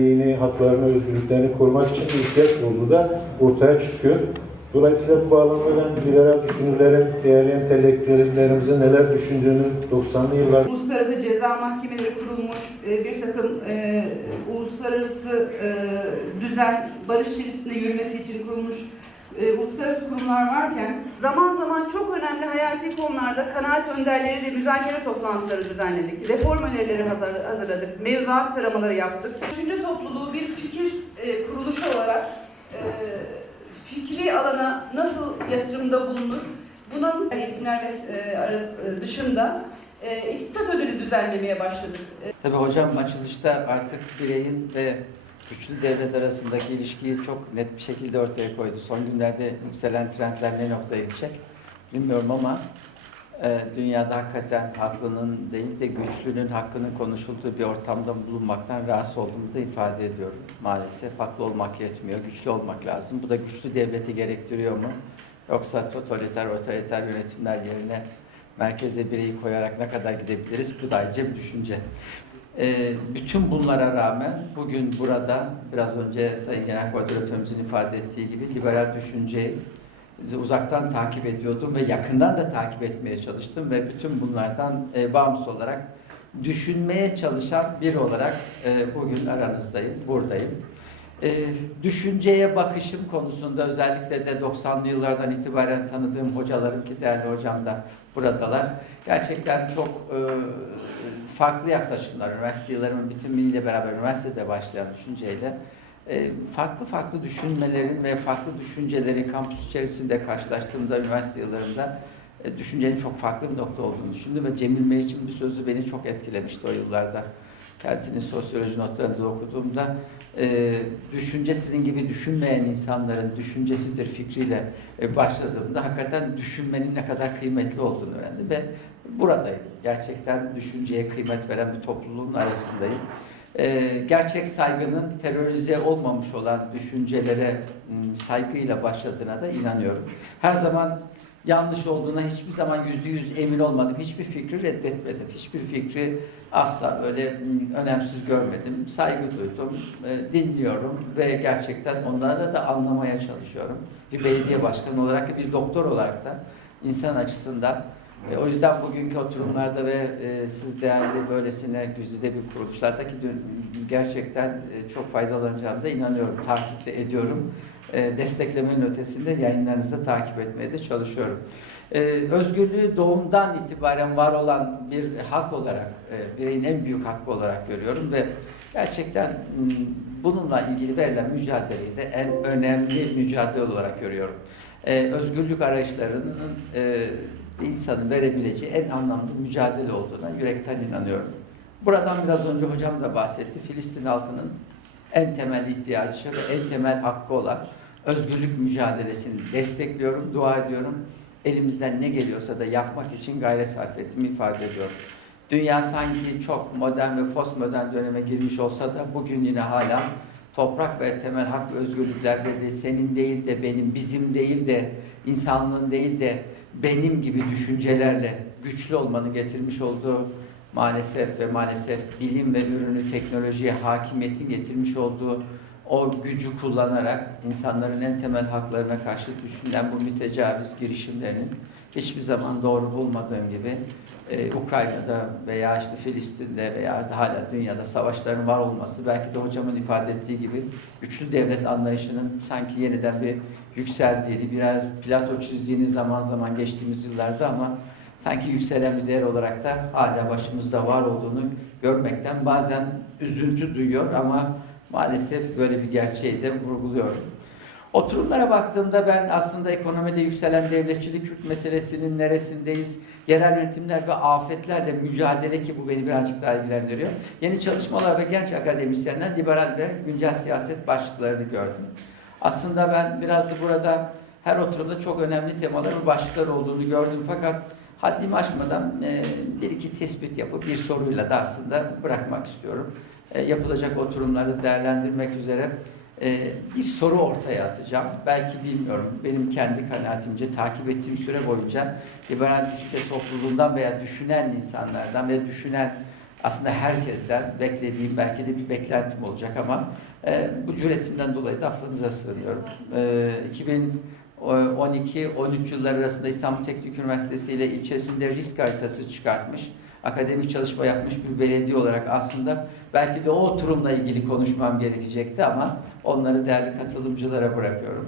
dini haklarını, özgürlüklerini korumak için bir ihtiyaç olduğu da ortaya çıkıyor. Dolayısıyla bu bağlamda ben liberal düşünürlerin, değerli entelektüellerimizin neler düşündüğünü 90'lı yıllar Uluslararası ceza mahkemeleri kurulmuş, e, bir takım e, uluslararası e, düzen, barış içerisinde yürümesi için kurulmuş e, uluslararası kurumlar varken zaman zaman çok önemli hayati konularda kanaat önderleri ve müzakere toplantıları düzenledik. Reform önerileri hazır- hazırladık, mevzuat taramaları yaptık. Düşünce topluluğu bir fikir e, kuruluşu olarak e, fikri alana nasıl yatırımda bulunur? Bunun eğitimler ve e, arası, e, dışında e, iktisat ödülü düzenlemeye başladık. E, Tabii hocam açılışta artık bireyin ve güçlü devlet arasındaki ilişkiyi çok net bir şekilde ortaya koydu. Son günlerde yükselen trendler ne noktaya gidecek bilmiyorum ama e, dünyada hakikaten haklının değil de güçlünün hakkının konuşulduğu bir ortamda bulunmaktan rahatsız olduğumu da ifade ediyorum. Maalesef haklı olmak yetmiyor, güçlü olmak lazım. Bu da güçlü devleti gerektiriyor mu? Yoksa totaliter, otoriter yönetimler yerine merkeze bireyi koyarak ne kadar gidebiliriz? Bu da ayrıca bir düşünce. Ee, bütün bunlara rağmen bugün burada biraz önce Sayın Genel Koordinatörümüzün ifade ettiği gibi liberal düşünceyi uzaktan takip ediyordum ve yakından da takip etmeye çalıştım ve bütün bunlardan e, bağımsız olarak düşünmeye çalışan biri olarak e, bugün aranızdayım, buradayım. E, düşünceye bakışım konusunda özellikle de 90'lı yıllardan itibaren tanıdığım hocalarım ki değerli hocam da buradalar. Gerçekten çok e, farklı yaklaşımlar, üniversite yıllarımın bitimiyle beraber üniversitede başlayan düşünceyle e, farklı farklı düşünmelerin ve farklı düşüncelerin kampüs içerisinde karşılaştığımda üniversite yıllarımda e, düşüncenin çok farklı bir nokta olduğunu düşündüm ve Cemil Meriç'in bir sözü beni çok etkilemişti o yıllarda. Kendisinin sosyoloji notlarında okuduğumda e, düşünce sizin gibi düşünmeyen insanların düşüncesidir fikriyle e, başladığımda hakikaten düşünmenin ne kadar kıymetli olduğunu öğrendim ve buradayım. Gerçekten düşünceye kıymet veren bir topluluğun arasındayım. Ee, gerçek saygının terörize olmamış olan düşüncelere m, saygıyla başladığına da inanıyorum. Her zaman yanlış olduğuna hiçbir zaman yüzde yüz emin olmadım. Hiçbir fikri reddetmedim. Hiçbir fikri asla böyle m, önemsiz görmedim. Saygı duydum, e, dinliyorum ve gerçekten onları da anlamaya çalışıyorum. Bir belediye başkanı olarak, bir doktor olarak da insan açısından e, o yüzden bugünkü oturumlarda ve e, siz değerli böylesine güzide bir kuruluşlardaki gerçekten e, çok faydalanacağımı da inanıyorum, takip de ediyorum. E, desteklemenin ötesinde yayınlarınızı takip etmeye de çalışıyorum. E, özgürlüğü doğumdan itibaren var olan bir hak olarak, e, bireyin en büyük hakkı olarak görüyorum ve gerçekten bununla ilgili verilen mücadeleyi de en önemli mücadele olarak görüyorum. Özgürlük arayışlarının insanın verebileceği en anlamlı mücadele olduğuna yürekten inanıyorum. Buradan biraz önce hocam da bahsetti. Filistin halkının en temel ihtiyacı ve en temel hakkı olan özgürlük mücadelesini destekliyorum, dua ediyorum. Elimizden ne geliyorsa da yapmak için gayret sarf ettiğimi ifade ediyorum. Dünya sanki çok modern ve postmodern döneme girmiş olsa da bugün yine hala toprak ve temel hak ve özgürlüklerde de senin değil de benim, bizim değil de insanlığın değil de benim gibi düşüncelerle güçlü olmanın getirmiş olduğu maalesef ve maalesef bilim ve ürünü teknolojiye hakimiyetin getirmiş olduğu o gücü kullanarak insanların en temel haklarına karşı düşünülen bu mütecaviz girişimlerinin hiçbir zaman doğru bulmadığım gibi e, Ukrayna'da veya işte Filistin'de veya hala dünyada savaşların var olması belki de hocamın ifade ettiği gibi güçlü devlet anlayışının sanki yeniden bir yükseldiğini, biraz Plato çizdiğini zaman zaman geçtiğimiz yıllarda ama sanki yükselen bir değer olarak da hala başımızda var olduğunu görmekten bazen üzüntü duyuyor ama maalesef böyle bir gerçeği de vurguluyorum. Oturumlara baktığımda ben aslında ekonomide yükselen devletçilik Kürt meselesinin neresindeyiz, yerel yönetimler ve afetlerle mücadele ki bu beni birazcık daha ilgilendiriyor. Yeni çalışmalar ve genç akademisyenler liberal ve güncel siyaset başlıklarını gördüm. Aslında ben biraz da burada her oturumda çok önemli temalar ve başlıklar olduğunu gördüm fakat haddimi aşmadan e, bir iki tespit yapıp bir soruyla da aslında bırakmak istiyorum. E, yapılacak oturumları değerlendirmek üzere e, bir soru ortaya atacağım. Belki bilmiyorum, benim kendi kanaatimce takip ettiğim süre boyunca liberal düşünce topluluğundan veya düşünen insanlardan ve düşünen aslında herkesten beklediğim belki de bir beklentim olacak ama e, bu cüretimden dolayı da affınıza sığınıyorum. E, 2012-13 yıllar arasında İstanbul Teknik Üniversitesi ile ilçesinde risk haritası çıkartmış. Akademik çalışma yapmış bir belediye olarak aslında belki de o oturumla ilgili konuşmam gerekecekti ama onları değerli katılımcılara bırakıyorum.